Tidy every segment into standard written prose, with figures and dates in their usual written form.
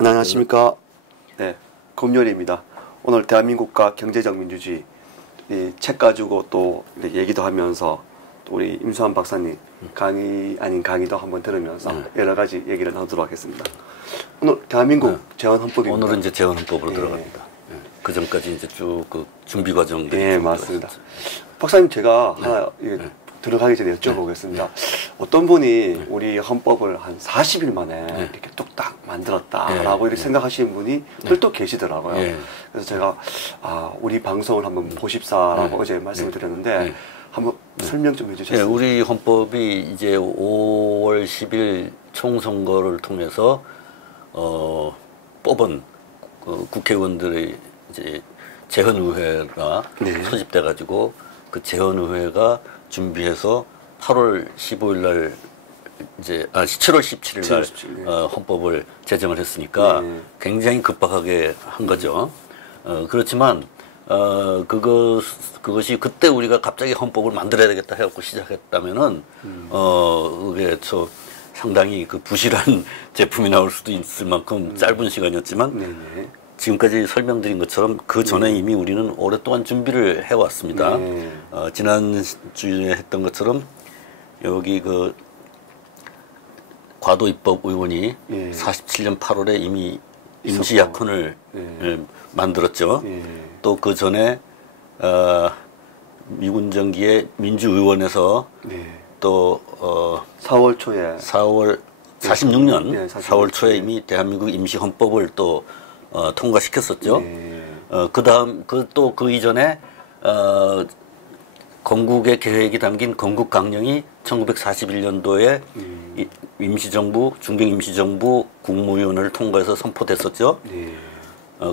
안녕하십니까. 네, 검열입니다. 오늘 대한민국과 경제적 민주주의 이 책 가지고 또 얘기도 하면서 또 우리 임수환 박사님 강의 아닌 강의도 한번 들으면서 여러 가지 얘기를 나누도록 하겠습니다. 오늘 대한민국 재헌헌법입니다. 오늘은 이제 재헌헌법으로 들어갑니다. 그 전까지 이제 쭉 그 준비 과정들이. 네, 맞습니다. 박사님 제가 하나 들어가기 전에 여쭤보겠습니다. 어떤 분이 우리 헌법을 한 40일 만에 이렇게 뚝딱 만들었다라고 이렇게 생각하시는 분이 또 계시더라고요. 그래서 제가 우리 방송을 한번 보십사라고 어제 말씀을 드렸는데 한번 설명 좀 해주셨어요. 네, 우리 헌법이 이제 5월 10일 총선거를 통해서 뽑은 국회의원들의 이제 재헌의회가 소집돼 가지고 그 재헌의회가 준비해서 8월 15일 날 이제 7월 17일 날 헌법을 제정을 했으니까 굉장히 급박하게 한 거죠. 그렇지만 그것이 그때 우리가 갑자기 헌법을 만들어야 되겠다 해갖고 시작했다면은 그게 상당히 그 부실한 제품이 나올 수도 있을 만큼 짧은 시간이었지만 지금까지 설명드린 것처럼 그 전에 이미 우리는 오랫동안 준비를 해왔습니다. 지난주에 했던 것처럼 여기 그 과도입법 의원이 47년 8월에 이미 임시약헌을 만들었죠. 또 그 전에 미군정기의 민주의원에서 또 4월 초에 46년 4월 초에 이미 대한민국 임시헌법을 또 통과시켰었죠. 그다음 또 그 이전에 건국의 계획이 담긴 건국강령이 1941년도에 임시정부 중경임시정부 국무위원회를 통과해서 선포됐었죠.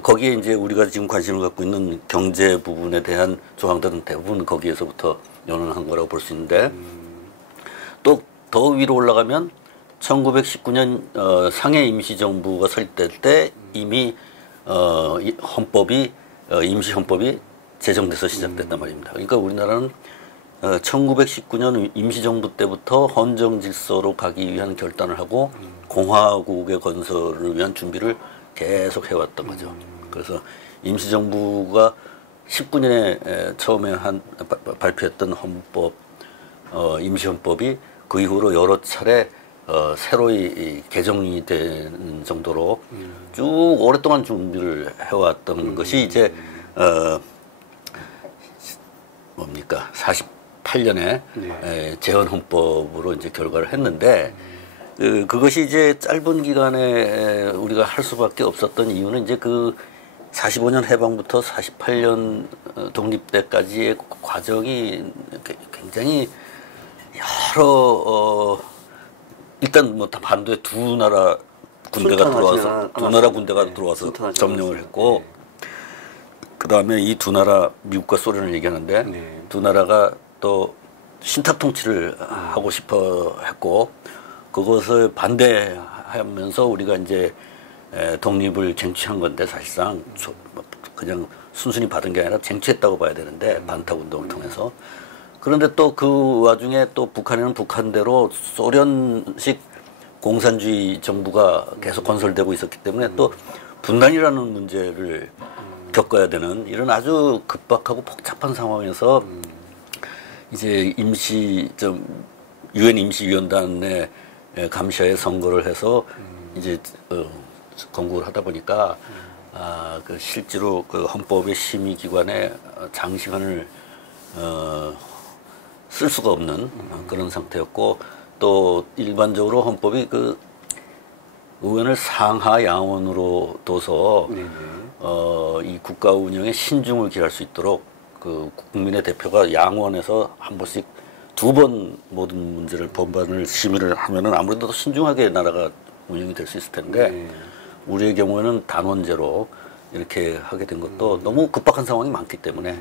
거기에 이제 우리가 지금 관심을 갖고 있는 경제 부분에 대한 조항들은 대부분 거기에서부터 연원한 거라고 볼 수 있는데 또 더 위로 올라가면 1919년 상해 임시정부가 설립될 때 이미 임시 헌법이 제정돼서 시작됐단 말입니다. 그러니까 우리나라는 1919년 임시정부 때부터 헌정 질서로 가기 위한 결단을 하고 공화국의 건설을 위한 준비를 계속 해왔던 거죠. 그래서 임시정부가 19년에 처음에 발표했던 헌법, 임시헌법이 그 이후로 여러 차례 새로이 개정이 되는 정도로 쭉 오랫동안 준비를 해왔던 것이 이제 48년에 재헌헌법으로 이제 결과를 했는데 그것이 이제 짧은 기간에 우리가 할 수밖에 없었던 이유는 이제 그 45년 해방부터 48년 독립 때까지의 과정이 굉장히 여러 일단 뭐 반도에 두 나라 군대가 들어와서 점령을 했고 그 다음에 이 두 나라 미국과 소련을 얘기하는데 두 나라가 또 신탁 통치를 하고 싶어 했고 그것을 반대하면서 우리가 이제 독립을 쟁취한 건데 사실상 그냥 순순히 받은 게 아니라 쟁취했다고 봐야 되는데 반탁 운동을 통해서 그런데 또 그 와중에 또 북한에는 북한대로 소련식 공산주의 정부가 계속 건설되고 있었기 때문에 또 분단이라는 문제를 겪어야 되는 이런 아주 급박하고 복잡한 상황에서 이제 유엔 임시위원단의 감시하에 선거를 해서 이제 건국을 하다 보니까 그 실제로 그 헌법의 심의기관에 장시간을 쓸 수가 없는 그런 상태였고 또 일반적으로 헌법이 그 의원을 상하 양원으로 둬서 이 국가 운영에 신중을 기할 수 있도록 그 국민의 대표가 양원에서 한 번씩 2번 모든 문제를 법안을 심의를 하면은 아무래도 더 신중하게 나라가 운영이 될 수 있을 텐데 우리의 경우에는 단원제로 이렇게 하게 된 것도 너무 급박한 상황이 많기 때문에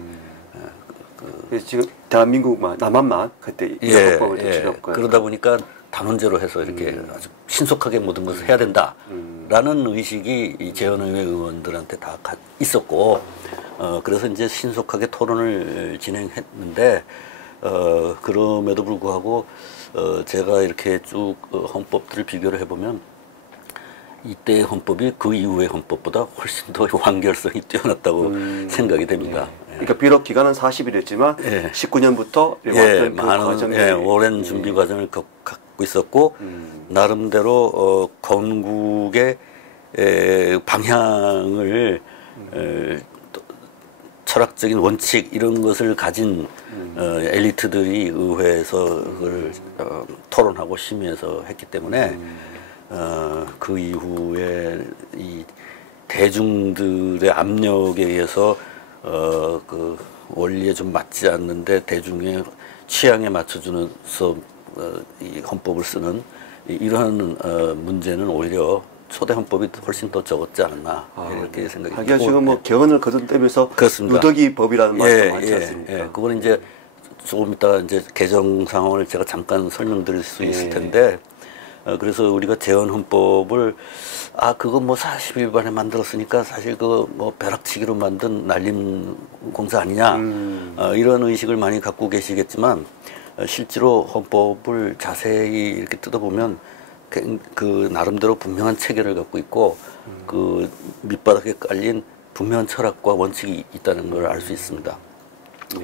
지금 대한민국만 남한만 그때 헌법을 제출했고요. 그러다 보니까 단원제로 해서 이렇게 아주 신속하게 모든 것을 해야 된다라는 의식이 이 재헌의회 의원들한테 다 있었고 그래서 이제 신속하게 토론을 진행했는데 그럼에도 불구하고 제가 이렇게 쭉 헌법들을 비교를 해보면 이때의 헌법이 그 이후의 헌법보다 훨씬 더 완결성이 뛰어났다고 생각이 됩니다. 그러니까 비록 기간은 40일이었지만 19년부터 왔던 많은 과정이 오랜 준비 과정을 갖고 있었고 나름대로 건국의 방향을 철학적인 원칙 이런 것을 가진 엘리트들이 의회에서 그걸 토론하고 심의해서 했기 때문에 그 이후에 이 대중들의 압력에 의해서 그 원리에 좀 맞지 않는데 대중의 취향에 맞춰주면서 이 헌법을 쓰는 이러한 문제는 오히려 초대 헌법이 훨씬 더 적었지 않았나 이렇게 생각이 듭니다. 하기야 지금 뭐 개헌을 거듭되면서 누더기 법이라는 말도 많지 않습니까? 그거는 이제 조금 이따 이제 개정 상황을 제가 잠깐 설명드릴 수 있을 텐데 그래서 우리가 재헌 헌법을 그거 뭐 40일 만에 만들었으니까 사실 그 뭐 벼락치기로 만든 날림 공사 아니냐 이런 의식을 많이 갖고 계시겠지만 실제로 헌법을 자세히 이렇게 뜯어보면 그 나름대로 분명한 체계를 갖고 있고 그 밑바닥에 깔린 분명한 철학과 원칙이 있다는 걸 알 수 있습니다.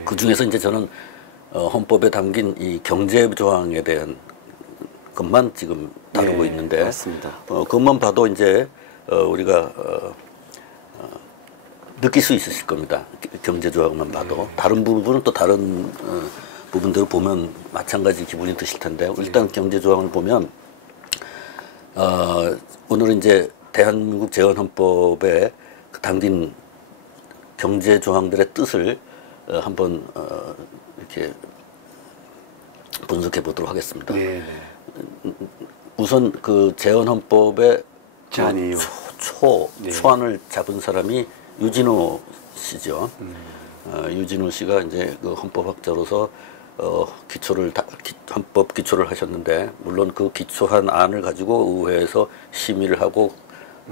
그 중에서 이제 저는 헌법에 담긴 이 경제 조항에 대한 것만 지금 다루고 있는데 맞습니다. 그것만 봐도 이제 우리가 느낄 수 있으실 겁니다. 경제 조항만 봐도 다른 부분은 또 다른 부분대로 보면 마찬가지 기분이 드실 텐데 일단 경제 조항을 보면 오늘은 이제 대한민국 재헌헌법에 담긴 경제 조항들의 뜻을 한번 이렇게 분석해 보도록 하겠습니다. 우선 그 재헌헌법의 초안을 잡은 사람이 유진호 씨죠. 유진호 씨가 이제 그 헌법학자로서 헌법 기초를 하셨는데 물론 그 기초한 안을 가지고 의회에서 심의를 하고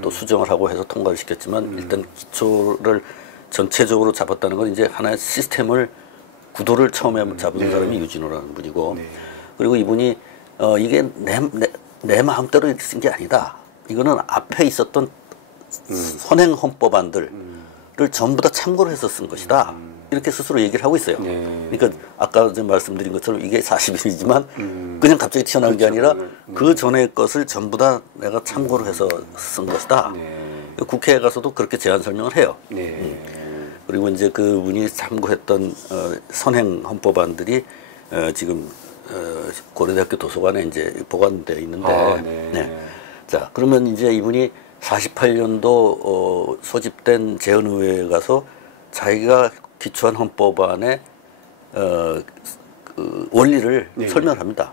또 수정을 하고 해서 통과를 시켰지만 일단 기초를 전체적으로 잡았다는 건 이제 하나의 시스템을 구도를 처음에 잡은 사람이 유진호라는 분이고 그리고 이분이 이게 내 마음대로 쓴 게 아니다. 이거는 앞에 있었던 선행 헌법안들을 전부 다 참고를 해서 쓴 것이다. 이렇게 스스로 얘기를 하고 있어요. 그러니까 아까 말씀드린 것처럼 이게 40일이지만 그냥 갑자기 튀어나온 게 아니라 그 전의 것을 전부 다 내가 참고를 해서 쓴 것이다. 국회에 가서도 그렇게 제안 설명을 해요. 그리고 이제 그분이 참고했던 선행 헌법안들이 지금 고려대학교 도서관에 이제 보관되어 있는데 자 그러면 이제 이분이 48년도 소집된 재헌의회에 가서 자기가 기초한 헌법안의 그 원리를 설명합니다.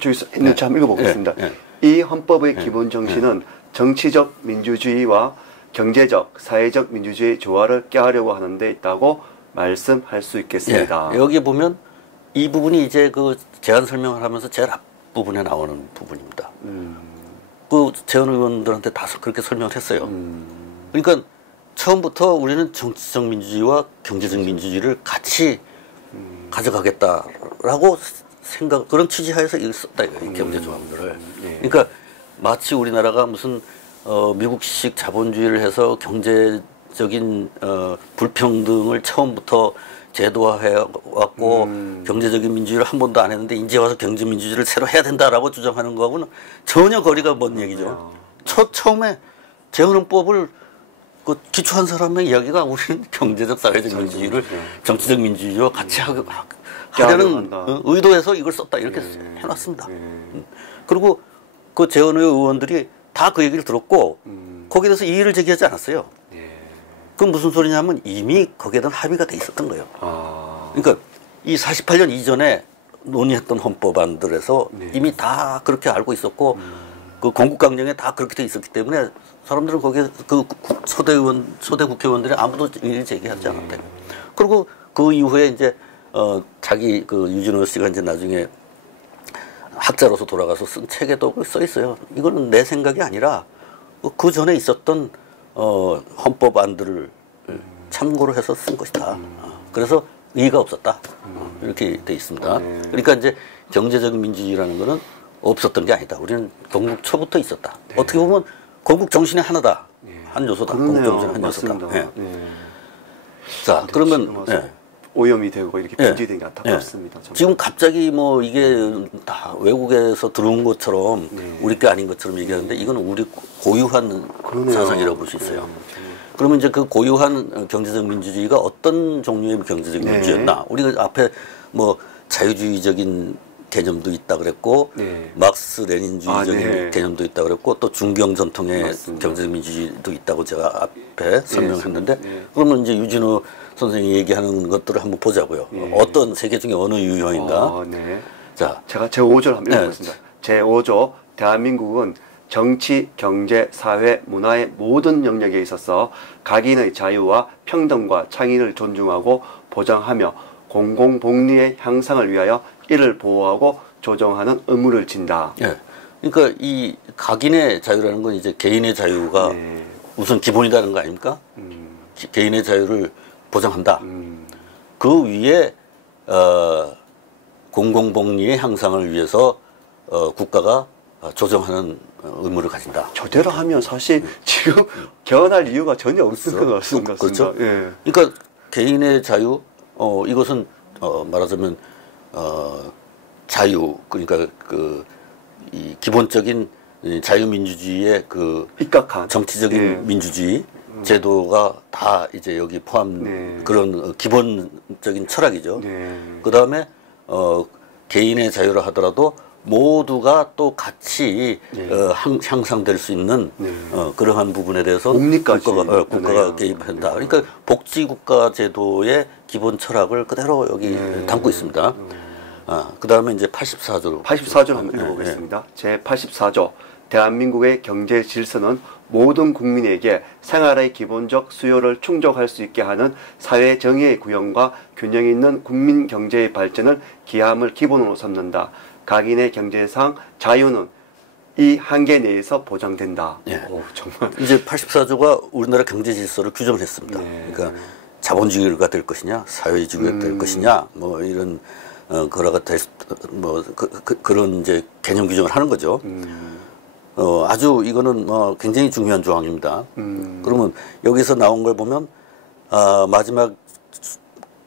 저기서 있는 참 읽어보겠습니다. 이 헌법의 기본 정신은 정치적 민주주의와 경제적, 사회적 민주주의의 조화를 꾀하려고 하는 데 있다고 말씀할 수 있겠습니다. 여기 보면 이 부분이 이제 그 제안 설명을 하면서 제일 앞부분에 나오는 부분입니다. 그 재헌 의원들한테 다 그렇게 설명을 했어요. 그러니까 처음부터 우리는 정치적 민주주의와 경제적 민주주의를 같이 가져가겠다라고 그런 취지하에서 이걸 썼다, 이 경제 조항들을. 그러니까 마치 우리나라가 무슨 미국식 자본주의를 해서 경제적인 불평등을 처음부터 제도화해왔고 경제적인 민주주의를 한 번도 안 했는데 이제 와서 경제민주주의를 새로 해야 된다라고 주장하는 거하고는 전혀 거리가 먼 얘기죠. 처음에 재헌헌법을 그 기초한 사람의 이야기가 우리는 경제적, 사회적 민주주의를 정치적 민주주의와 같이 하려는 의도에서 이걸 썼다 이렇게 해놨습니다. 그리고 그 재헌의 의원들이 다 그 얘기를 들었고 거기에 대해서 이의를 제기하지 않았어요. 그건 무슨 소리냐면 이미 거기에 대한 합의가 돼 있었던 거예요. 그러니까 이 48년 이전에 논의했던 헌법안들에서 이미 다 그렇게 알고 있었고 그 건국강령에 다 그렇게 돼 있었기 때문에 사람들은 거기에 그 초대 국회의원들이 아무도 이의를 제기하지 않았대요. 그리고 그 이후에 이제 자기 그 유진호 씨가 이제 나중에 학자로서 돌아가서 쓴 책에도 써 있어요. 이거는 내 생각이 아니라 그 전에 있었던 헌법안들을 참고로 해서 쓴 것이다. 그래서 의의가 없었다. 이렇게 돼 있습니다. 그러니까 이제 경제적 민주주의라는 거는 없었던 게 아니다. 우리는 건국 초부터 있었다. 어떻게 보면 건국 정신이 하나다. 예. 한 요소다. 그렇네요. 건국 정신 한 요소다. 예. 예. 자, 그러면 오염이 되고 이렇게 분지된 게 안타깝습니다. 지금 갑자기 뭐 이게 다 외국에서 들어온 것처럼 우리 게 아닌 것처럼 얘기하는데 이건 우리 고유한 사상이라고 볼 수 있어요. 그러면 이제 그 고유한 경제적 민주주의가 어떤 종류의 경제적 민주주의였나? 우리가 앞에 뭐 자유주의적인 개념도 있다 그랬고 막스 레닌주의적인 개념도 있다 그랬고 또 중경 전통의 맞습니다. 경제적 민주주의도 있다고 제가 앞에 설명했는데 그러면 이제 유진호 선생님이 얘기하는 것들을 한번 보자고요. 어떤 세계 중에 어느 유형인가? 자, 제가 제5조를 한번 읽어보겠습니다. 제5조 대한민국은 정치, 경제, 사회, 문화의 모든 영역에 있어서 각인의 자유와 평등과 창의를 존중하고 보장하며 공공복리의 향상을 위하여 이를 보호하고 조정하는 의무를 진다. 예. 그러니까 이 각인의 자유라는 건 이제 개인의 자유가 우선 기본이라는 거 아닙니까? 개인의 자유를 보장한다. 그 위에 공공복리의 향상을 위해서 국가가 조정하는 의무를 가진다. 저대로 하면 사실 지금 개헌할 이유가 전혀 없을 것 같습니다. 그렇죠. 예. 그러니까 개인의 자유, 이것은 말하자면 자유, 그러니까 이 기본적인 자유민주주의의 입각한 정치적인 민주주의 제도가 다 이제 여기 포함 그런 기본적인 철학이죠. 그 다음에 개인의 자유라 하더라도 모두가 또 같이 향상될 수 있는 그러한 부분에 대해서 국가가 개입한다. 그러니까 복지국가 제도의 기본 철학을 그대로 여기 담고 있습니다. 그 다음에 이제 84조 한번 읽어보겠습니다. 제84조 대한민국의 경제 질서는 모든 국민에게 생활의 기본적 수요를 충족할 수 있게 하는 사회 정의의 구현과 균형 있는 국민 경제의 발전을 기함을 기본으로 삼는다. 각인의 경제상 자유는 이 한계 내에서 보장된다. 오, 정말. 이제 84조가 우리나라 경제 질서를 규정을 했습니다. 그러니까 자본주의가 될 것이냐, 사회주의가 될 것이냐, 뭐 이런 그러가 될 그런 이제 개념 규정을 하는 거죠. 아주 이거는 굉장히 중요한 조항입니다. 그러면 여기서 나온 걸 보면 마지막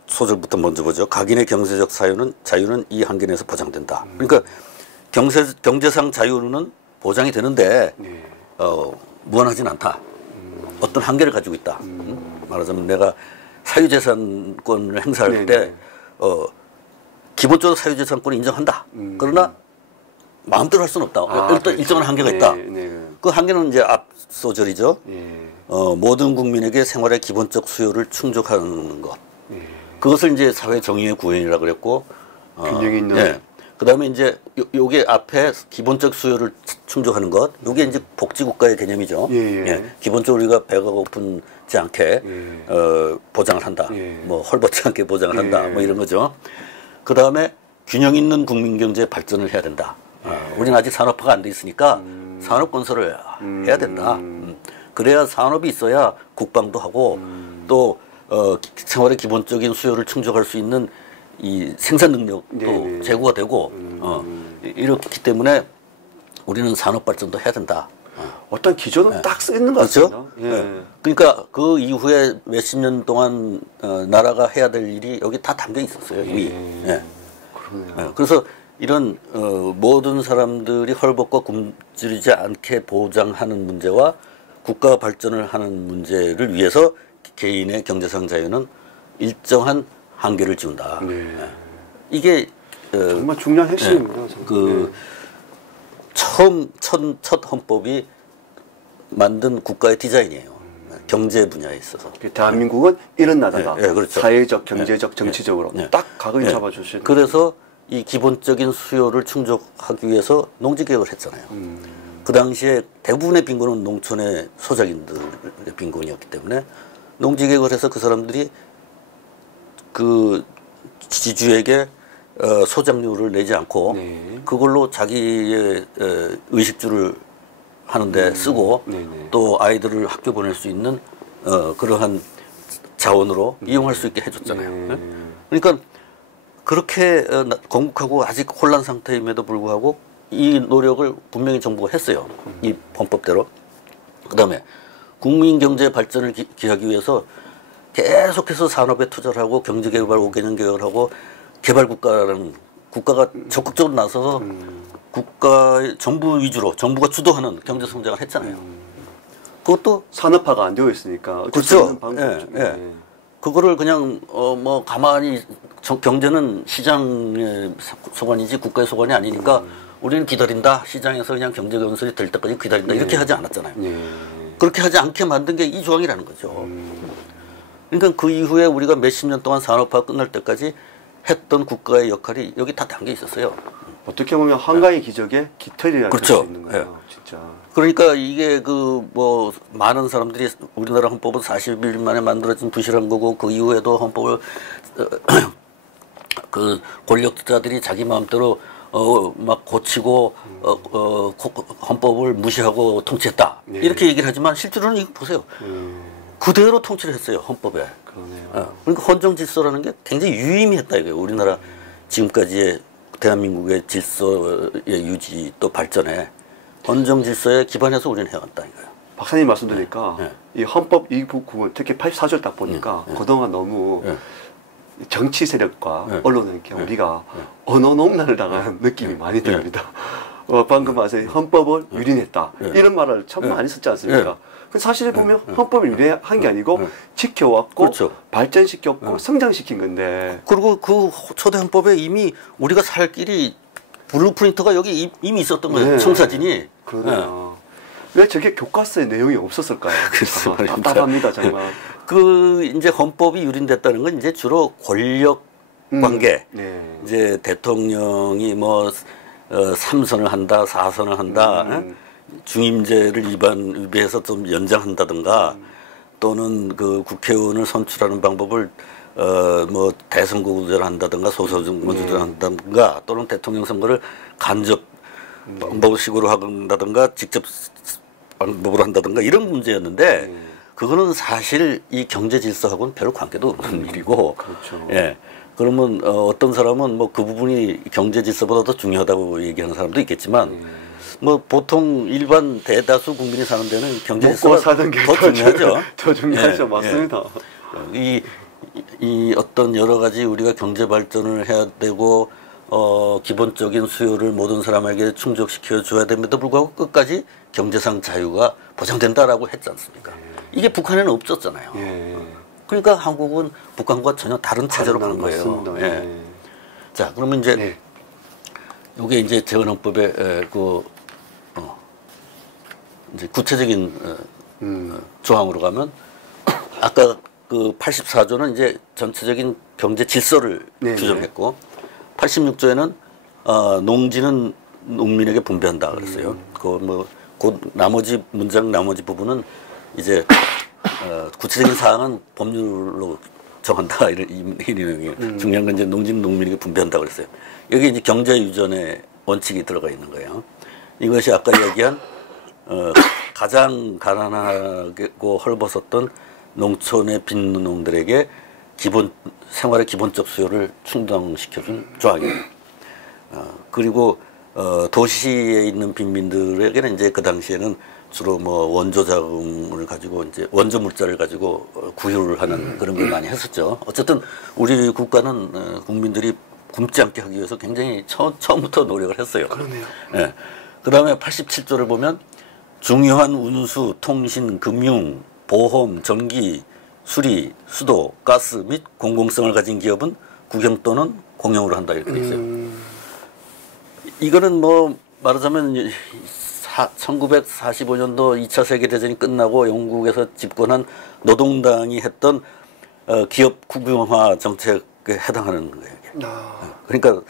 소절부터 먼저 보죠. 각인의 경제적 자유는 이 한계 내에서 보장된다. 그러니까 경제상 자유는 보장이 되는데 무한하진 않다. 어떤 한계를 가지고 있다. 말하자면 내가 사유재산권을 행사할 때 기본적으로 사유재산권을 인정한다. 그러나 마음대로 할 수는 없다. 일단 그렇죠. 일정한 한계가 있다. 그 한계는 이제 앞 소절이죠. 모든 국민에게 생활의 기본적 수요를 충족하는 것. 그것을 이제 사회 정의의 구현이라고 그랬고, 균형 있는. 그 다음에 이제 요게 앞에 기본적 수요를 충족하는 것. 요게 이제 복지국가의 개념이죠. 기본적으로 우리가 배가 고픈지 않게 보장을 한다. 뭐 헐벗지 않게 보장을 한다. 뭐 이런 거죠. 그 다음에 균형 있는 국민 경제 발전을 해야 된다. 우리는 아직 산업화가 안 돼 있으니까 산업 건설을 해야 된다. 그래야 산업이 있어야 국방도 하고 또 생활의 기본적인 수요를 충족할 수 있는 이 생산 능력도 제고가 되고 이렇기 때문에 우리는 산업 발전도 해야 된다. 어떤 기조는 딱 써 있는 것 같습니다. 그렇죠? 그러니까 그 이후에 몇십 년 동안 나라가 해야 될 일이 여기 다 담겨 있었어요 이미. 그래서 이런 모든 사람들이 헐벗고 굶주리지 않게 보장하는 문제와 국가 발전을 하는 문제를 위해서 개인의 경제상 자유는 일정한 한계를 지운다. 이게 정말 중요한 핵심입니다. 첫 헌법이 만든 국가의 디자인이에요. 경제 분야에 있어서. 대한민국은 이런 나라다. 그렇죠. 사회적, 경제적, 정치적으로 딱 각을 잡아주시는. 그래서 이 기본적인 수요를 충족하기 위해서 농지개혁을 했잖아요. 그 당시에 대부분의 빈곤은 농촌의 소작인들의 빈곤이었기 때문에 농지개혁을 해서 그 사람들이 그 지주에게 소작료를 내지 않고 그걸로 자기의 의식주를 하는데 쓰고 또 아이들을 학교 보낼 수 있는 그러한 자원으로 이용할 수 있게 해줬잖아요. 그러니까 그렇게 건국하고 아직 혼란 상태임에도 불구하고 이 노력을 분명히 정부가 했어요. 이 헌법대로. 그다음에 국민 경제 발전을 기하기 위해서 계속해서 산업에 투자를 하고 경제 개발 5개년 개혁을 하고 개발 국가라는 국가가 적극적으로 나서서 국가의 정부 위주로 정부가 주도하는 경제 성장을 했잖아요. 그것도 산업화가 안 되어 있으니까 그렇죠. 예. 그거를 그냥 뭐 가만히 경제는 시장의 소관이지 국가의 소관이 아니니까 우리는 기다린다. 시장에서 그냥 경제 건설이 될 때까지 기다린다. 이렇게 하지 않았잖아요. 그렇게 하지 않게 만든 게 이 조항이라는 거죠. 그러니까 그 이후에 우리가 몇십 년 동안 산업화 끝날 때까지 했던 국가의 역할이 여기 다 담겨 있었어요. 어떻게 보면 한가위 기적의 깃털이라고 그렇죠. 할 수 있는 거예요. 진짜. 그러니까 이게 그 뭐 많은 사람들이 우리나라 헌법은 40일 만에 만들어진 부실한 거고 그 이후에도 헌법을 그 권력자들이 자기 마음대로 막 고치고 헌법을 무시하고 통치했다. 이렇게 얘기를 하지만 실제로는 이거 보세요. 그대로 통치를 했어요. 헌법에. 그러네요. 그러니까 헌정 질서라는 게 굉장히 유의미했다 이거예요. 우리나라 지금까지의 대한민국의 질서의 유지 또 발전에 헌정 질서에 기반해서 우리는 해왔다 이거예요. 박사님 말씀 들으니까 이 헌법 이 부분 특히 84절 딱 보니까 그동안 너무 정치 세력과 언론에 우리가 언어농단을 당한 느낌이 많이 듭니다. 방금 말씀 헌법을 유린했다 이런 말을 참 많이 썼지 않습니까? 사실 보면 헌법을 유린한 게 아니고 지켜왔고 그렇죠. 발전시켰고 성장시킨 건데 그리고 그 초대 헌법에 이미 우리가 살 길이 블루프린트가 여기 이미 있었던 거예요. 청사진이. 그러네요. 왜 저게 교과서에 내용이 없었을까요? 글쎄 답답합니다 정말. 그 이제 헌법이 유린됐다는 건 이제 주로 권력 관계. 이제 대통령이 뭐 3선을 한다, 4선을 한다, 중임제를 위배해서 좀 연장한다든가 또는 그 국회의원을 선출하는 방법을 뭐 대선거구제를 한다든가 소선거구제를 한다든가 또는 대통령 선거를 간접 방법식으로 한다든가 직접 방법으로 한다든가 이런 문제였는데 그거는 사실 이 경제 질서하고는 별 관계도 없는 일이고 그렇죠. 예. 그러면 어떤 사람은 뭐 그 부분이 경제 질서보다 더 중요하다고 얘기하는 사람도 있겠지만 뭐 보통 일반 대다수 국민이 사는 데는 경제 질서가 사는 게 더 중요하죠. 더 중요하죠. 맞습니다. 이 어떤 여러 가지 우리가 경제 발전을 해야 되고 기본적인 수요를 모든 사람에게 충족시켜 줘야 됨에도 불구하고 끝까지 경제상 자유가 보장된다라고 했지 않습니까? 이게 북한에는 없었잖아요. 그러니까 한국은 북한과 전혀 다른 체제로 가는 거예요. 자, 그러면 이제 이게 이제 재헌헌법의 이제 구체적인 조항으로 가면 아까 그 84조는 이제 전체적인 경제 질서를 규정했고 86조에는 농지는 농민에게 분배한다 그랬어요. 그 나머지 문장 나머지 부분은 이제 구체적인 사항은 법률로 정한다 이런 내용이에요. 중요한 건 이제 농지는 농민에게 분배한다 그랬어요. 여기 이제 경제 유전의 원칙이 들어가 있는 거예요. 이것이 아까 얘기한 가장 가난하고 헐벗었던 농촌의 빈농들에게 생활의 기본적 수요를 충당시켜준 조항이에요. 그리고 도시에 있는 빈민들에게는 이제 그 당시에는 주로 뭐 원조 자금을 가지고 이제 원조 물자를 가지고 구휼을 하는 그런 걸 많이 했었죠. 어쨌든 우리 국가는 국민들이 굶지 않게 하기 위해서 굉장히 처음부터 노력을 했어요. 그러네요. 예. 그다음에 87조를 보면 중요한 운수, 통신, 금융, 보험, 전기, 수리, 수도, 가스 및 공공성을 가진 기업은 국영 또는 공영으로 한다 이렇게 돼 있어요. 이거는 뭐 말하자면 1945년도 2차 세계대전이 끝나고 영국에서 집권한 노동당이 했던 기업 국영화 정책에 해당하는 거예요. 그러니까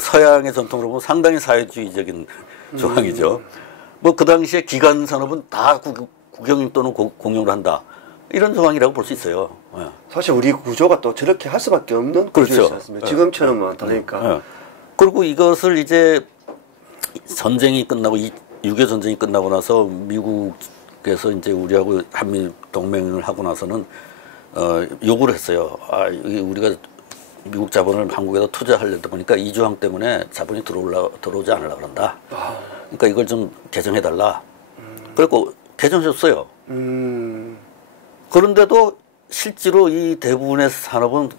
서양의 전통으로 보면 상당히 사회주의적인 조항이죠. 뭐 그 당시에 기간 산업은 다 국영 또는 공영으로 한다. 이런 조항이라고 볼 수 있어요. 사실 우리 구조가 또 저렇게 할 수밖에 없는 구조였지 않습니까? 지금처럼은 다르니까. 그리고 이것을 이제 전쟁이 끝나고 6.25 전쟁이 끝나고 나서 미국에서 이제 우리하고 한미 동맹을 하고 나서는 요구를 했어요. 우리가 미국 자본을 한국에다 투자하려다 보니까 이 조항 때문에 자본이 들어오지 않으려고 그런다. 그러니까 이걸 좀 개정해달라. 그리고 개정하셨어요. 그런데도 실제로 이 대부분의 산업은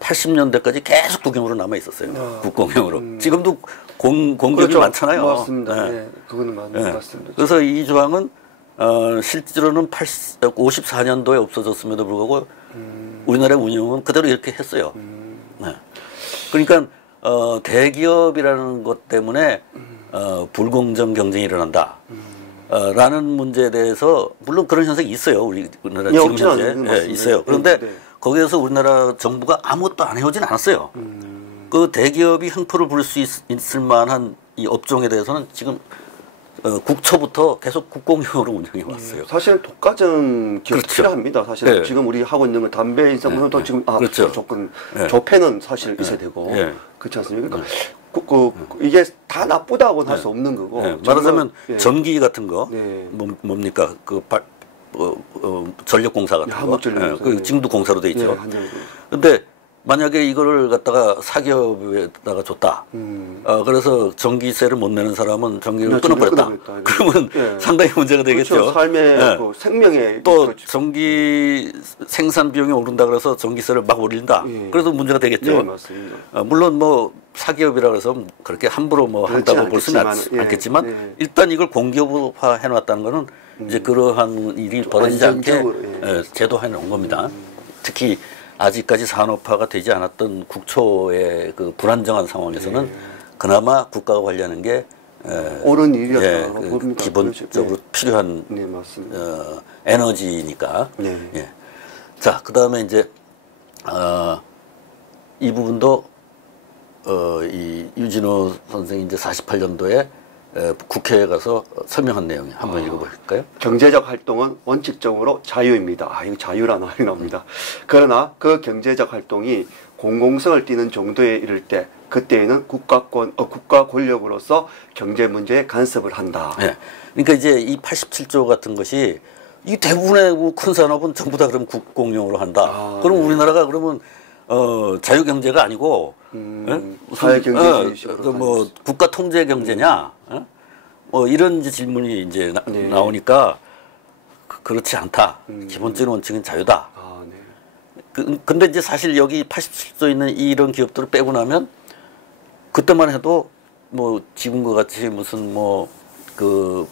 80년대까지 계속 국영으로 남아 있었어요. 국공영으로. 지금도 공격이 그렇죠. 많잖아요. 맞습니다. 네. 그거는 맞습니다. 그래서 이 조항은 실제로는 54년도에 없어졌음에도 불구하고 우리나라의 운영은 그대로 이렇게 했어요. 네. 그러니까 대기업이라는 것 때문에 불공정 경쟁이 일어난다. 라는 문제에 대해서 물론 그런 현상이 있어요. 우리나라 지금 현재 있어요. 그런데 거기에서 우리나라 정부가 아무것도 안 해오진 않았어요. 그 대기업이 횡포를 부릴 수 있을 만한 이 업종에 대해서는 지금 국초부터 계속 국공용으로 운영해 왔어요. 사실은 독과점 기업이 그렇죠. 필요합니다. 사실은 네. 지금 우리 하고 있는 건 담배 인상부터 지금 그렇죠. 조건 네. 조폐는 사실 있어야 되고 그렇지 않습니까? 이게 다 나쁘다고는 할 수 없는 거고. 말하자면 전기 같은 거 네. 뭡니까 그 전력공사 같은 거. 그 지금도 공사로 돼 있죠. 그런데 만약에 이거를 갖다가 사기업에다가 줬다. 그래서 전기세를 못 내는 사람은 전기를 끊어버렸다. 그러면 상당히 문제가 되겠죠. 그렇죠. 삶의 그 생명에 또 전기 생산 비용이 오른다 그래서 전기세를 막 올린다. 그래도 문제가 되겠죠. 네, 맞습니다. 물론 뭐 사기업이라 그래서 그렇게 함부로 뭐 한다고 볼 수는 않겠지만 일단 이걸 공기업화 해놨다는 거는 이제 그러한 일이 벌어지지 않게 제도해 놓은 겁니다. 특히 아직까지 산업화가 되지 않았던 국초의 그 불안정한 상황에서는 그나마 국가가 관리하는 게 옳은 일이었다. 기본적으로 필요한 에너지니까. 자, 그 다음에 이제 이 부분도 이 유진호 선생이 이제 48년도에 국회에 가서 설명한 내용이 한번 읽어볼까요? 경제적 활동은 원칙적으로 자유입니다. 이거 자유라는 말이 나옵니다. 그러나 그 경제적 활동이 공공성을 띠는 정도에 이를 때 그때에는 국가 권력으로서 경제 문제에 간섭을 한다. 네. 그러니까 이제 이 87조 같은 것이 이 대부분의 큰 산업은 전부 다 그럼 국공용으로 한다. 그럼 우리나라가 그러면 자유 경제가 아니고 사회 경제주의식으로 뭐 국가 통제 경제냐? 뭐 이런 이제 질문이 이제 나오니까 그렇지 않다. 기본적인 원칙은 자유다. 근데 이제 사실 여기 87조 있는 이런 기업들을 빼고 나면 그때만 해도 뭐 지금과 같이 무슨 뭐 그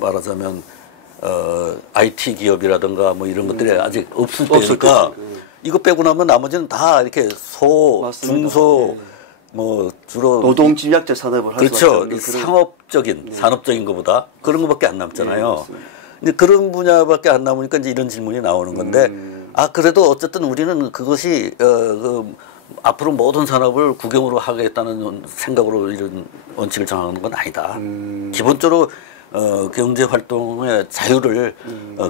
말하자면 IT 기업이라든가 뭐 이런 것들이 아직 없을 때니까 이거 빼고 나면 나머지는 다 이렇게 중소 뭐 주로 노동 집약적 산업을 할 수밖에 없는 상업적인 산업적인 것보다 그런 것밖에 안 남잖아요. 근데 그런 분야밖에 안 남으니까 이제 이런 질문이 나오는 건데 그래도 어쨌든 우리는 그것이 앞으로 모든 산업을 국영으로 하겠다는 생각으로 이런 원칙을 정하는 건 아니다. 기본적으로 경제 활동의 자유를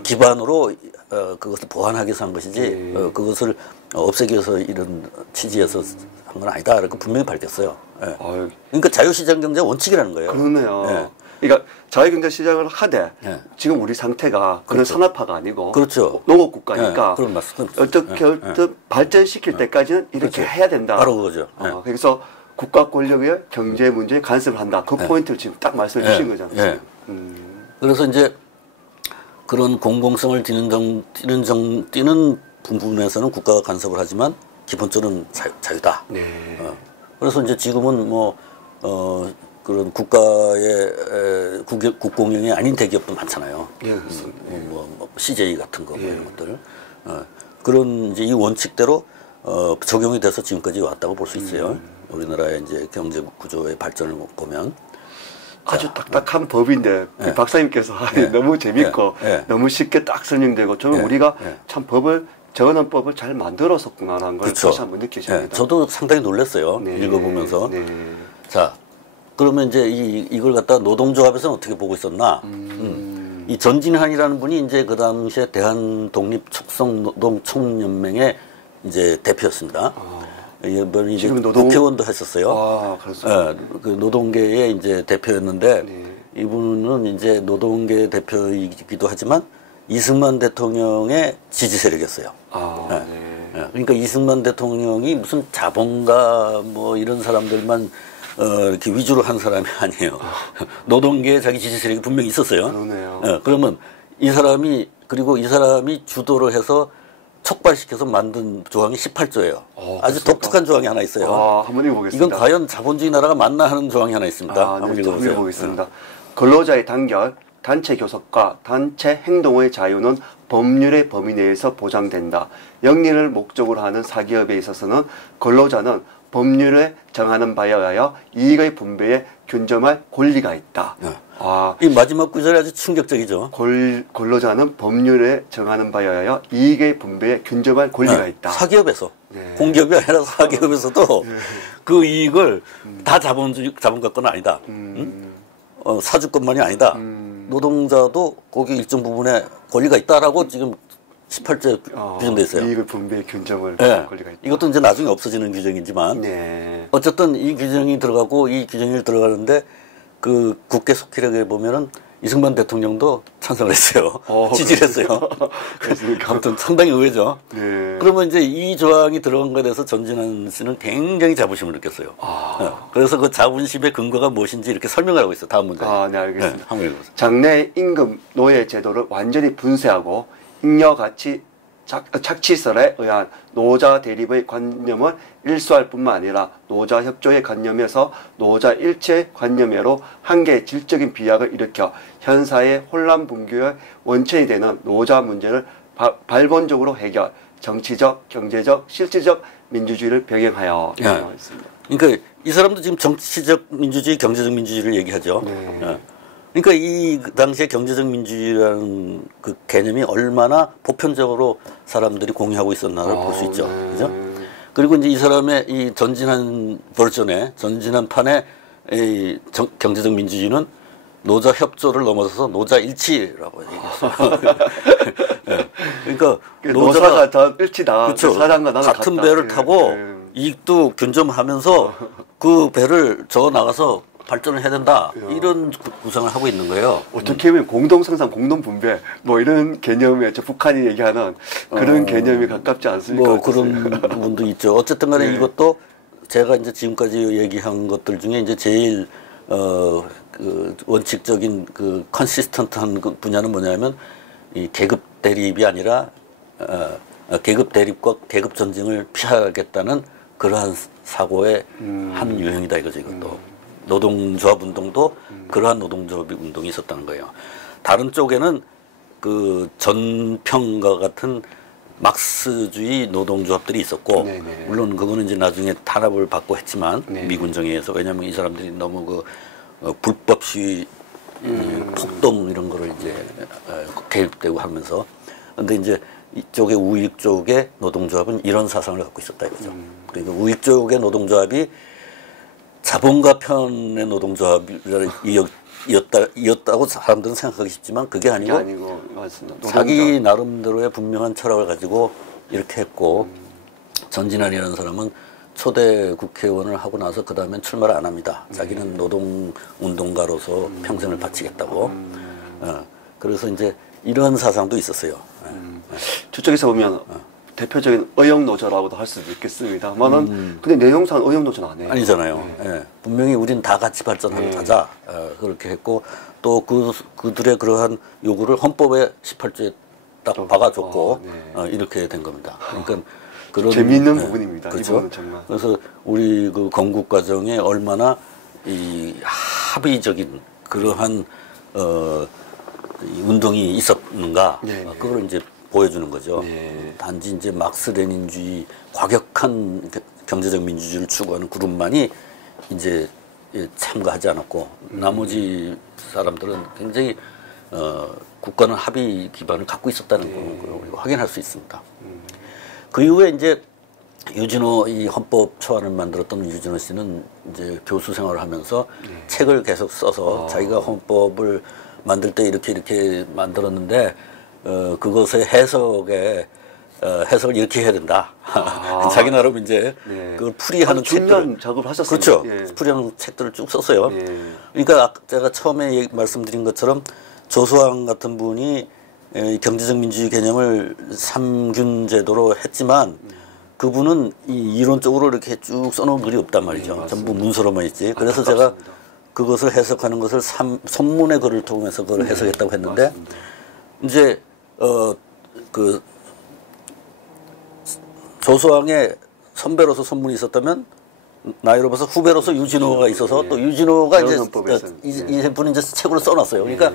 기반으로 그것을 보완하기 위해서 한 것이지 그것을 없애기 위해서 이런 취지에서 한 건 아니다. 이렇게 분명히 밝혔어요. 그러니까 자유시장 경제 원칙이라는 거예요. 그러네요. 그러니까 자유경제 시장을 하되 지금 우리 상태가 그런 산업화가 아니고 농업국가니까 어떻게 발전시킬 때까지는 이렇게 해야 된다. 바로 그거죠. 그래서 국가 권력의 경제 문제에 간섭을 한다. 그 포인트를 지금 딱 말씀해 주신 거잖아요. 그래서 이제 그런 공공성을 띠는 부분에서는 국가가 간섭을 하지만 기본적으로는 자유다. 그래서 이제 지금은 뭐 그런 국가의 국공용이 아닌 대기업도 많잖아요. 뭐 CJ 같은 거 뭐 이런 것들. 그런 이제 이 원칙대로 적용이 돼서 지금까지 왔다고 볼 수 있어요. 우리나라의 이제 경제 구조의 발전을 보면. 아주 딱딱한 법인데 박사님께서 너무 재밌고 너무 쉽게 딱 설명되고 저는 우리가 참 적어놓은 법을 잘 만들었었구나라는 걸 다시 한번 느끼십니다. 저도 상당히 놀랐어요. 읽어보면서. 자, 그러면 이제 이걸 갖다 노동조합에서는 어떻게 보고 있었나? 이 전진환이라는 분이 이제 그 당시에 대한독립촉성노동총연맹의 이제 대표였습니다. 이번에 이제 국회의원도 했었어요. 그 노동계의 이제 대표였는데 이분은 이제 노동계 대표이기도 하지만 이승만 대통령의 지지 세력이었어요. 그러니까 이승만 대통령이 무슨 자본가 뭐 이런 사람들만 이렇게 위주로 한 사람이 아니에요. 노동계에 자기 지지 세력이 분명히 있었어요. 그러네요. 그러면 이 사람이 주도를 해서 촉발시켜서 만든 조항이 18조예요. 아주 독특한 조항이 하나 있어요. 한번 읽어보겠습니다. 이건 과연 자본주의 나라가 맞나 하는 조항이 하나 있습니다. 한번 읽어보세요. 읽어보겠습니다. 근로자의 단결, 단체 교섭과 단체 행동의 자유는 법률의 범위 내에서 보장된다. 영리를 목적으로 하는 사기업에 있어서는 근로자는 법률에 정하는 바에 의하여 이익의 분배에 균점할 권리가 있다. 이 마지막 구절이 아주 충격적이죠. 근로자는 법률에 정하는 바에 의하여 이익의 분배에 균점할 권리가 있다. 사기업에서. 공기업이 아니라 사기업에서도 그 이익을 다 자본가건 아니다. 사주권만이 아니다. 노동자도 거기 일정 부분에 권리가 있다라고 지금 18조에 규정돼 있어요. 이익을 분배의 균점을 권리가 있다. 이것도 이제 나중에 없어지는 규정이지만 어쨌든 이 규정이 들어가고 이 규정이 들어가는데 그 국회 속기록에 보면은 이승만 대통령도 찬성을 했어요. 지지를 했어요. 아무튼 상당히 의외죠. 그러면 이제 이 조항이 들어간 것에 대해서 전진환 씨는 굉장히 자부심을 느꼈어요. 그래서 그 자부심의 근거가 무엇인지 이렇게 설명을 하고 있어요. 다음 문제. 네, 알겠습니다. 한번 읽어보세요. 장래 임금 노예 제도를 완전히 분쇄하고 잉여가치 착취설에 의한 노자 대립의 관념을 일소할 뿐만 아니라 노자 협조의 관념에서 노자 일체의 관념으로 한계의 질적인 비약을 일으켜 현사의 혼란 붕괴의 원천이 되는 노자 문제를 발본적으로 해결, 정치적, 경제적, 실질적 민주주의를 병행하여 있습니다. 그러니까 이 사람도 지금 정치적 민주주의, 경제적 민주주의를 얘기하죠. 그러니까 이 당시에 경제적 민주주의라는 그 개념이 얼마나 보편적으로 사람들이 공유하고 있었나를 볼 수 있죠. 그죠? 그리고 이제 이 사람의 이 전진한 버전에, 전진한 판의 이 경제적 민주주의는 노자 협조를 넘어서서 노자 일치라고 얘기했어요. 그러니까 노사가 다 일치다. 그렇죠. 사장과 나는 같은 배를 타고 이익도 균점하면서 그 배를 저 나가서 발전을 해야 된다. 이런 구상을 하고 있는 거예요. 어떻게 보면 공동생산, 공동분배 뭐 이런 개념에 북한이 얘기하는 그런 개념이 가깝지 않습니까? 뭐 그런 부분도 있죠. 어쨌든 간에 이것도 제가 이제 지금까지 얘기한 것들 중에 이제 제일 그 원칙적인 그 컨시스턴트한 그 분야는 뭐냐면 이 계급 대립이 아니라 계급 대립과 계급 전쟁을 피하겠다는 그러한 사고의 한 유형이다 이거죠. 이것도. 노동조합 운동도 그러한 노동조합 운동이 있었다는 거예요. 다른 쪽에는 그 전평과 같은 막스주의 노동조합들이 있었고, 물론 그거는 이제 나중에 탄압을 받고 했지만 미군 정예에서. 왜냐하면 이 사람들이 너무 그 불법 시위, 폭동 이런 거를 이제 개입되고 하면서. 근데 이제 이쪽의 우익 쪽의 노동조합은 이런 사상을 갖고 있었다 이거죠. 그러니까 우익 쪽의 노동조합이 자본가 편의 노동조합이었다고 사람들은 생각하기 쉽지만 그게 아니고 자기 나름대로의 분명한 철학을 가지고 이렇게 했고, 전진환이라는 사람은 초대 국회의원을 하고 나서 그 다음엔 출마를 안 합니다. 자기는 노동운동가로서 평생을 바치겠다고. 그래서 이제 이런 사상도 있었어요. 저쪽에서 보면 대표적인 의형노조라고도 할 수도 있겠습니다만은 근데 내용상 의형노조는 아니잖아요. 분명히 우린 다 같이 발전하는 하자. 그렇게 했고 또 그들의 그러한 요구를 헌법의 18조에 딱 박아줬고 이렇게 된 겁니다. 그러니까 그런 재미있는 부분입니다. 그렇죠? 이 부분은 정말. 그래서 우리 그 건국 과정에 얼마나 이 합의적인 그러한 이 운동이 있었는가 그걸 이제 보여주는 거죠. 단지 이제 막스레닌주의 과격한 경제적 민주주의를 추구하는 그룹만이 이제 참가하지 않았고 나머지 사람들은 굉장히 국가는 합의 기반을 갖고 있었다는 걸 우리가 확인할 수 있습니다. 그 이후에 이제 유진호 이 헌법 초안을 만들었던 유진호 씨는 이제 교수 생활을 하면서 책을 계속 써서 자기가 헌법을 만들 때 이렇게 만들었는데 그것의 해석을 이렇게 해야 된다. 자기 나름 이제 그걸 풀이하는 책들 작업을 하셨어요. 그렇죠. 풀이하는 책들을 쭉 썼어요. 그러니까 제가 처음에 말씀드린 것처럼 조수왕 같은 분이 경제적 민주주의 개념을 삼균 제도로 했지만 그분은 이론적으로 이렇게 쭉 써놓은 글이 없단 말이죠. 전부 문서로만 있지. 그래서 제가 그것을 해석하는 것을 선문의 글을 통해서 그걸 해석했다고 했는데 맞습니다. 이제 그 조소왕의 선배로서 선문이 있었다면 나이로 봐서 후배로서 유진호가 있어서 또 유진호가 이제 분이 이제 책으로 써놨어요. 그러니까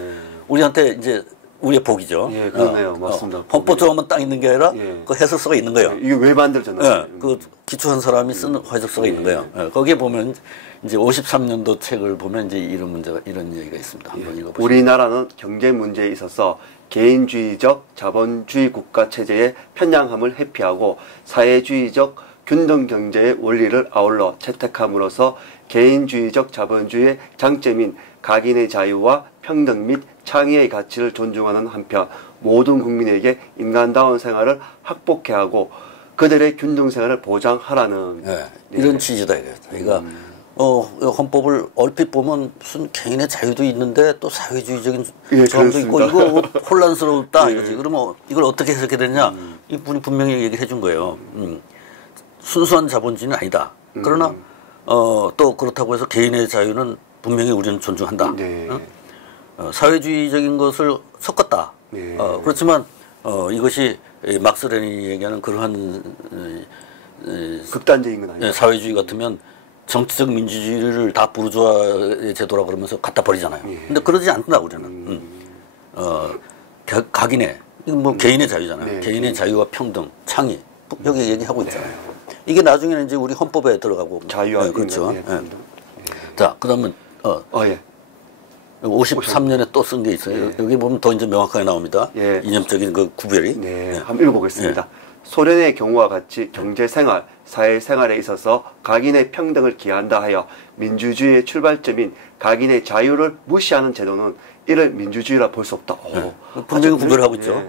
우리한테 이제 우리의 복이죠. 예, 그러네요. 맞습니다. 헌법조항만 딱 있는 게 아니라 그 해석서가 있는 거예요. 이게 왜 만들어졌나요? 그 기초한 사람이 쓴 해석서가 있는 거예요. 거기에 보면 이제 53년도 책을 보면 이제 이런 문제가 이런 얘기가 있습니다. 한번 읽어보시죠. 우리나라는 경제 문제에 있어서 개인주의적 자본주의 국가 체제의 편향함을 회피하고 사회주의적 균등 경제의 원리를 아울러 채택함으로써 개인주의적 자본주의의 장점인 각인의 자유와 평등 및 창의의 가치를 존중하는 한편 모든 국민에게 인간다운 생활을 확복해 하고 그들의 균등 생활을 보장하라는 이런 취지다 이거예요. 그러니까 헌법을 얼핏 보면 무슨 개인의 자유도 있는데 또 사회주의적인 조항도 있고 이거 혼란스럽다 이거지. 그러면 이걸 어떻게 해석해야 되냐? 이분이 분명히 얘기를 해준 거예요. 순수한 자본주의는 아니다. 그러나 또 그렇다고 해서 개인의 자유는 분명히 우리는 존중한다. 사회주의적인 것을 섞었다. 그렇지만 이것이 막스 레닌이 얘기하는 그러한 극단적인 건 아니에요. 사회주의 같으면 정치적 민주주의를 다 부르주아의 제도라 그러면서 갖다 버리잖아요. 근데 그러지 않는다 우리는. 각인의 뭐 개인의 자유잖아요. 개인의 자유와 평등, 창의 여기 얘기하고 있잖아요. 이게 나중에는 이제 우리 헌법에 들어가고 자유와 그렇죠. 자, 그다음은 53년에 또 쓴 게 있어요. 여기 보면 더 이제 명확하게 나옵니다. 이념적인 그 구별이. 한번 읽어보겠습니다. 소련의 경우와 같이 경제생활, 사회생활에 있어서 각인의 평등을 기한다 하여 민주주의의 출발점인 각인의 자유를 무시하는 제도는 이를 민주주의라 볼 수 없다. 분명히 구별하고 있죠.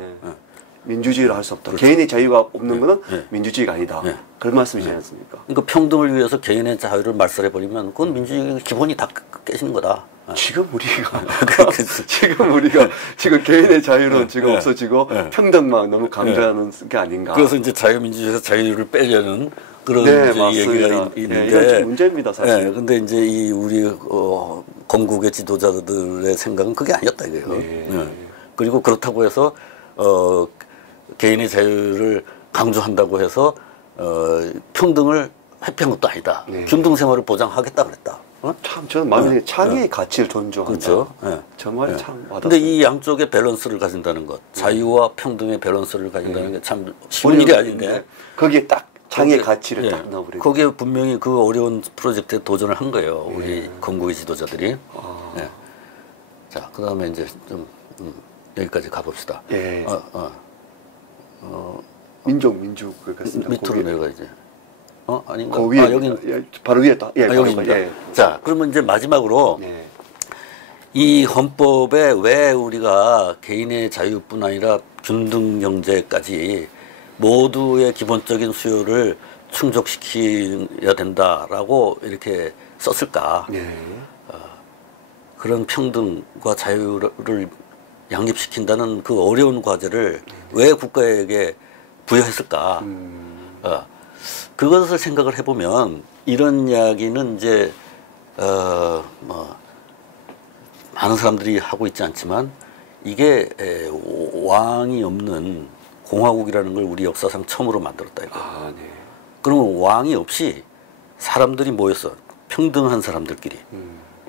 민주주의를 할 수 없다. 그렇죠. 개인의 자유가 없는 것은 민주주의가 아니다. 그런 말씀이지 않습니까? 그러니까 평등을 위해서 개인의 자유를 말살해버리면 그건 민주주의 기본이 다 깨지는 거다. 지금 우리가 지금 개인의 자유는 지금 없어지고 평등만 너무 강조하는 게 아닌가. 그래서 이제 자유민주주의에서 자유를 빼려는 그런 얘기가 있는데 이건 문제입니다, 사실. 근데 이제 이 우리 건국의 지도자들의 생각은 그게 아니었다 이거예요. 그리고 그렇다고 해서 개인의 자유를 강조한다고 해서 평등을 회피한 것도 아니다. 균등 생활을 보장하겠다 그랬다. 참 저는 마음에 창의의 가치를 존중한다. 그렇죠. 정말 참 와닿았어요. 근데 이 양쪽의 밸런스를 가진다는 것, 자유와 평등의 밸런스를 가진다는 게 참 쉬운 일이 아닌데 거기에 딱 창의의 가치를 딱 넣어버리고. 거기에 분명히 그 어려운 프로젝트에 도전을 한 거예요. 우리 건국의 지도자들이. 자, 그 다음에 이제 좀 여기까지 가봅시다. 민족 그렇습니다. 밑으로 내려가야지. 아닌가? 그 위에 여기 바로 위에 또 여기입니다. 자, 그러면 이제 마지막으로 이 헌법에 왜 우리가 개인의 자유뿐 아니라 균등 경제까지 모두의 기본적인 수요를 충족시켜야 된다라고 이렇게 썼을까? 그런 평등과 자유를 양립시킨다는 그 어려운 과제를 왜 국가에게 부여했을까? 그것을 생각을 해보면 이런 이야기는 이제 많은 사람들이 하고 있지 않지만 이게 왕이 없는 공화국이라는 걸 우리 역사상 처음으로 만들었다 이거. 그러면 왕이 없이 사람들이 모였어. 평등한 사람들끼리.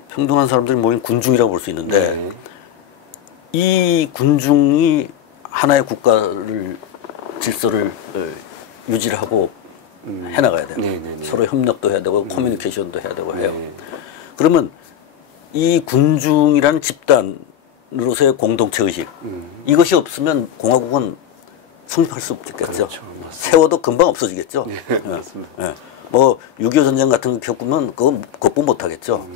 평등한 사람들이 모인 군중이라고 볼 수 있는데 이 군중이 하나의 국가를 질서를 유지를 하고 해나가야 돼요. 서로 협력도 해야 되고 커뮤니케이션도 해야 되고 해요. 그러면 이 군중이라는 집단으로서의 공동체 의식 이것이 없으면 공화국은 성립할 수 없겠죠. 그렇죠, 세워도 금방 없어지겠죠. 맞습니다. 뭐 6.25 전쟁 같은 거 겪으면 그거 극복 못 하겠죠.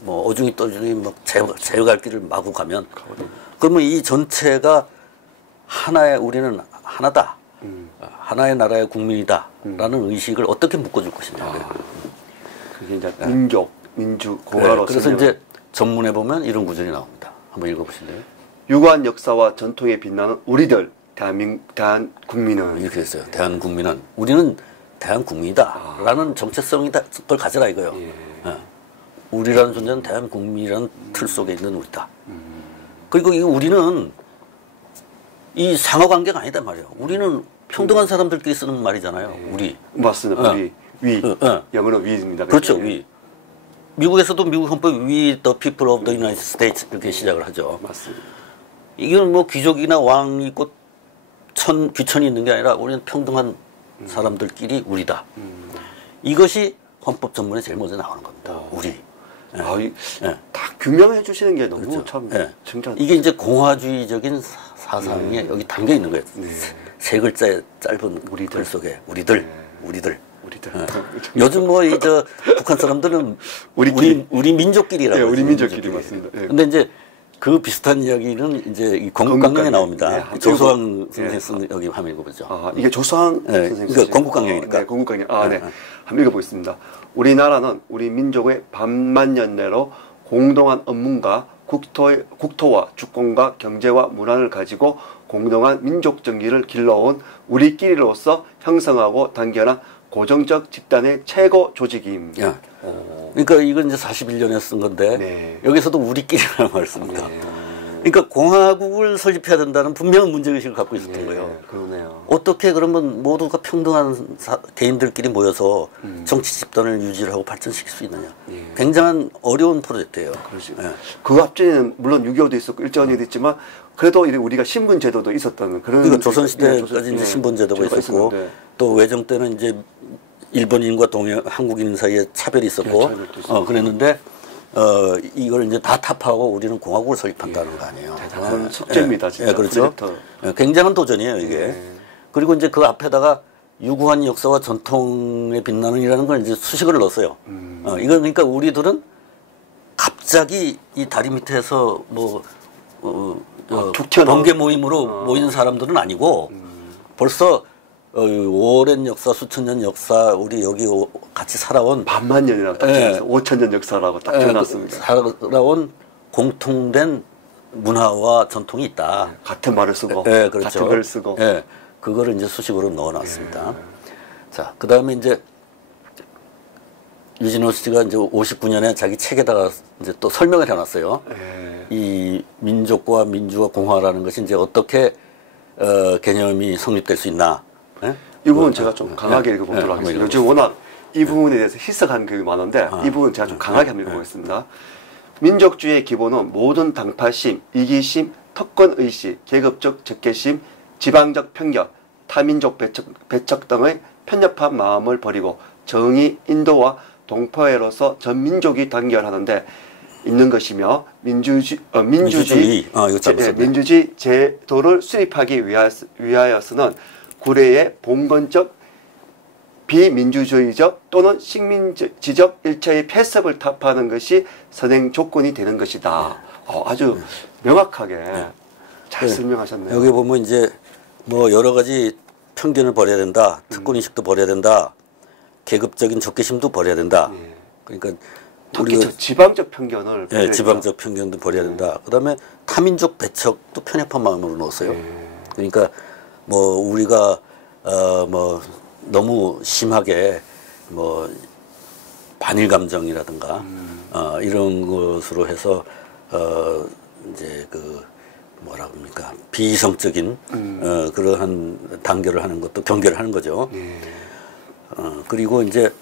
뭐 어중이 떠중이 막 제어갈 길을 마구 가면 그러면 이 전체가 하나의 우리는 하나다. 하나의 나라의 국민이다라는 의식을 어떻게 묶어줄 것이냐. 그게 이제 민주, 공화로. 그래서 이제 전문에 보면 이런 구절이 나옵니다. 한번 읽어보실래요? 유구한 역사와 전통에 빛나는 우리들 대한 국민은 이렇게 됐어요. 대한 국민은 우리는 대한국민이다라는 정체성을 가져라 이거예요. 우리라는 존재는 대한국민이라는 틀 속에 있는 우리다. 그리고 이 우리는 이 상하관계가 아니다 말이에요. 우리는 평등한 사람들끼리 쓰는 말이잖아요. 우리. 맞습니다. 위. 영어로 위입니다. 그렇죠. 위. 미국에서도 미국 헌법이 We the people of the United States 이렇게 시작을 하죠. 맞습니다. 이건 뭐 귀족이나 왕이 있고 귀천이 있는 게 아니라 우리는 평등한 사람들끼리 우리다. 이것이 헌법 전문에 제일 먼저 나오는 겁니다. 우리. 다 규명해 주시는 게 너무 그렇죠. 참 진짜 이게 이제 공화주의적인 사상에 여기 담겨 있는 거예요. 세 글자의 짧은 글 속에 우리들. 요즘 뭐 북한 사람들은 우리 민족끼리라고. 우리 민족끼리 맞습니다. 근데 이제 그 비슷한 이야기는 이제 이 건국강령에 나옵니다. 조소왕 선생 쓴 여기 한번 읽어보죠. 이게 조소왕 선생 그러니까 건국강령이니까. 네, 건국강령. 네. 한번 읽어보겠습니다. 우리나라는 우리 민족의 반만년 내로 공동한 업무가 국토와 주권과 경제와 문화를 가지고 공동한 민족 정기를 길러온 우리끼리로서 형성하고 단결한 고정적 집단의 최고 조직입니다. 그러니까 이건 이제 41년에 쓴 건데 여기서도 우리끼리라는 말을 씁니다. 그러니까 공화국을 설립해야 된다는 분명한 문제의식을 갖고 있었던 거예요. 그러네요. 어떻게 그러면 모두가 평등한 개인들끼리 모여서 정치 집단을 유지를 하고 발전시킬 수 있느냐. 굉장한 어려운 프로젝트예요. 그 앞전에는 물론 6.25도 있었고 일제언니도 있지만 그래도 우리가 신분제도도 있었던 그런. 그러니까 조선시대까지 이제 신분제도가 있었고 또 외정 때는 이제 일본인과 한국인 사이에 차별이 있었고 그랬는데 이걸 이제 다 타파하고 우리는 공화국을 설립한다는 거 아니에요. 대단한 숙제입니다, 진짜. 그렇죠. 굉장한 도전이에요, 이게. 그리고 이제 그 앞에다가 유구한 역사와 전통에 빛나는이라는 걸 이제 수식어를 넣었어요. 이건 그러니까 우리들은 갑자기 이 다리 밑에서 번개 모임으로 모인 사람들은 아니고 벌써 오랜 역사, 수천 년 역사, 우리 여기 같이 살아온 반만 년이라고 딱 지어놨어요. 5천 년 역사라고 딱 지어놨습니다. 살아온 공통된 문화와 전통이 있다. 같은 말을 쓰고, 그렇죠. 같은 글을 쓰고. 그거를 이제 수식으로 넣어놨습니다. 자, 그 다음에 이제 유진호 씨가 이제 59년에 자기 책에다가 이제 또 설명을 해놨어요. 이 민족과 민주화 공화라는 것이 이제 어떻게 개념이 성립될 수 있나. 이 부분 제가 좀 강하게 읽어보도록 하겠습니다. 요즘 워낙 이 부분에 대해서 희석한 게 많은데 이 부분 제가 좀 강하게 한번 읽어보겠습니다. 민족주의의 기본은 모든 당파심, 이기심, 특권의식, 계급적 적개심, 지방적 편견, 타민족 배척 등의 편협한 마음을 버리고 정의, 인도와 동포애로서 전 민족이 단결하는데 있는 것이며 민주주의 제도를 수립하기 위하여서는 구례의 봉건적 비민주주의적 또는 식민지적 일체의 폐습을 타파하는 것이 선행 조건이 되는 것이다. 아주 명확하게 잘 설명하셨네요. 여기 보면 이제 뭐 여러 가지 편견을 버려야 된다. 특권의식도 버려야 된다. 계급적인 적개심도 버려야 된다. 그러니까 특히 지방적 편견을 지방적 편견도 버려야 된다. 그다음에 타민족 배척도 편협한 마음으로 넣었어요. 그러니까 뭐 우리가 뭐 너무 심하게 뭐 반일 감정이라든가 이런 것으로 해서 이제 그 뭐라 그럽니까 비이성적인 그러한 단결을 하는 것도 경계를 하는 거죠. 그리고 이제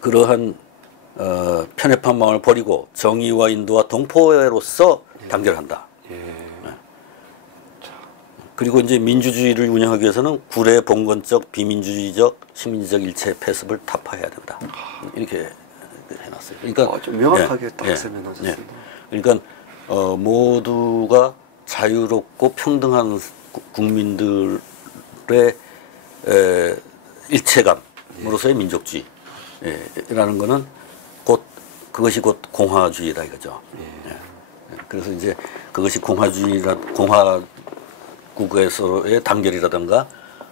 그러한 편협한 마음을 버리고 정의와 인도와 동포애로서 단결한다. 그리고 이제 민주주의를 운영하기 위해서는 구례 봉건적 비민주주의적 식민지적 일체 폐습을 타파해야 된다. 이렇게 해놨어요. 그러니까 좀 명확하게 딱 설명하셨습니다. 그러니까 모두가 자유롭고 평등한 국민들의 일체감으로서의 민족주의라는 거는 그것이 곧 공화주의다 이거죠. 그래서 이제 그것이 공화국에서의 단결이라든가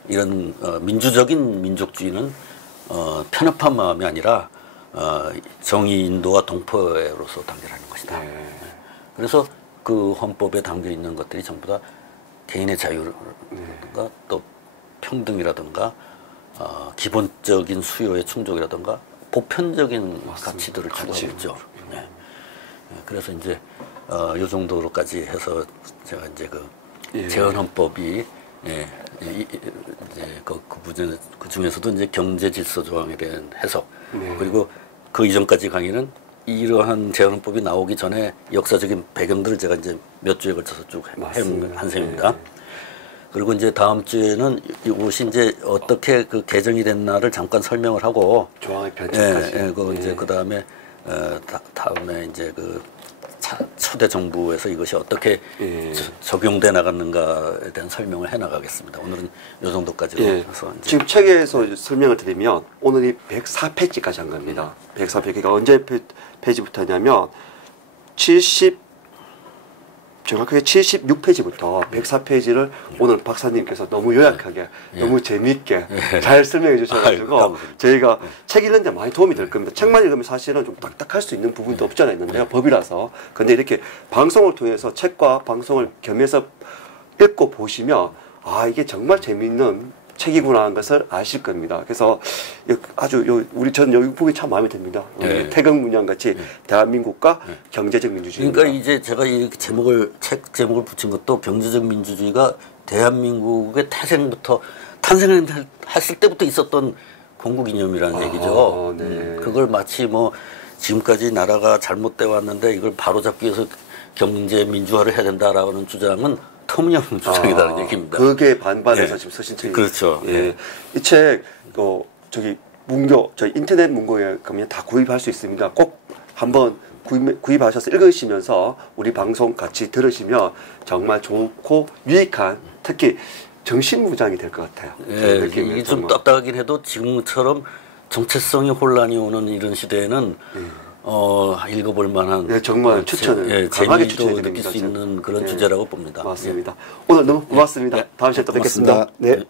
이런 민주적인 민족주의는 편협한 마음이 아니라 정의, 인도와 동포애로서 단결하는 것이다. 그래서 그 헌법에 담겨 있는 것들이 전부 다 개인의 자유라든가 또 평등이라든가 기본적인 수요의 충족이라든가 보편적인 가치들을 추구하고 있죠. 네. 그래서 이제 요 정도로까지 해서 제가 이제 그 재헌헌법이 이제 그 중에서도 이제 경제질서 조항에 대한 해석 그리고 그 이전까지 강의는 이러한 재헌헌법이 나오기 전에 역사적인 배경들을 제가 이제 몇 주에 걸쳐서 쭉 한 셈입니다. 그리고 이제 다음 주에는 이것이 이제 어떻게 그 개정이 됐나를 잠깐 설명을 하고 조항의 변칙까지. 이제 그 다음에 다음에 이제 그 초대 정부에서 이것이 어떻게 적용돼 나갔는가에 대한 설명을 해 나가겠습니다. 오늘은 이 정도까지로 해서 지금 책에서 설명을 드리면 오늘이 104페이지까지 한 겁니다. 104페이지가 언제 페이지부터냐면 정확하게 76페이지부터 104페이지를 오늘 박사님께서 너무 요약하게 너무 재미있게 잘 설명해 주셔가지고 저희가 책 읽는 데 많이 도움이 될 겁니다. 책만 읽으면 사실은 좀 딱딱할 수 있는 부분도 없지 않아 있는데요. 법이라서. 근데 이렇게 방송을 통해서 책과 방송을 겸해서 읽고 보시면 이게 정말 재미있는 책이구나 하는 것을 아실 겁니다. 그래서 아주 저는 여기 보기 참 마음에 듭니다. 태극문양 같이 대한민국과 경제적 민주주의. 그러니까 이제 제가 이 책 제목을 붙인 것도 경제적 민주주의가 대한민국의 탄생했을 때부터 있었던 건국이념이라는 얘기죠. 그걸 마치 뭐 지금까지 나라가 잘못돼 왔는데 이걸 바로잡기 위해서 경제 민주화를 해야 된다라는 주장은 터무니없는 주장이라는 얘기입니다. 그게 반반해서 지금 서신 책이. 그렇죠. 이 책, 저희 인터넷 문고에 가면 다 구입할 수 있습니다. 꼭 한번 구입하셔서 읽으시면서 우리 방송 같이 들으시면 정말 좋고 유익한, 특히 정신무장이 될 것 같아요. 이게 좀 딱딱하긴 해도 지금처럼 정체성이 혼란이 오는 이런 시대에는 읽어볼 만한 정말 추천을 강하게 추천해 느낄 수 있는 그런 주제라고 봅니다. 맞습니다. 오늘 너무 고맙습니다. 다음 시간에 또 뵙겠습니다. 네.